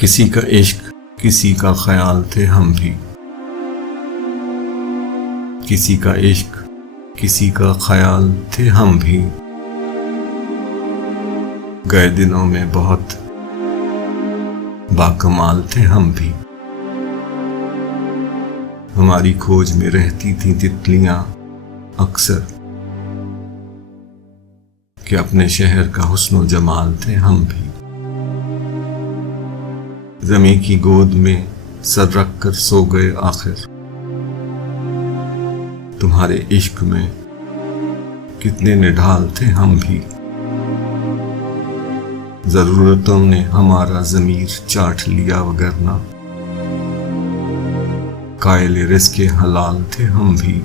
किसी का इश्क किसी का ख्याल थे हम भी। किसी का इश्क किसी का ख्याल थे हम भी। गए दिनों में बहुत बाकमाल थे हम भी। हमारी खोज में रहती थी तितलियां अक्सर कि अपने शहर का हुस्न जमाल थे हम भी। ज़मीं की गोद में सर रख कर सो गए आखिर। तुम्हारे इश्क में कितने निढाल थे हम भी। जरूरतों ने हमारा ज़मीर चाट लिया वगरना कायले रिज़्क़े हलाल थे हम भी।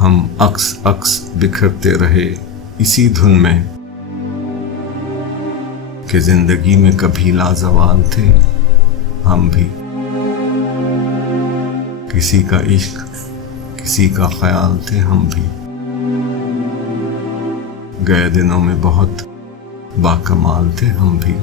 हम अक्स बिखरते रहे इसी धुन में कि जिंदगी में कभी लाजवाल थे हम भी। किसी का इश्क किसी का ख्याल थे हम भी। गए दिनों में बहुत बाकमाल थे हम भी।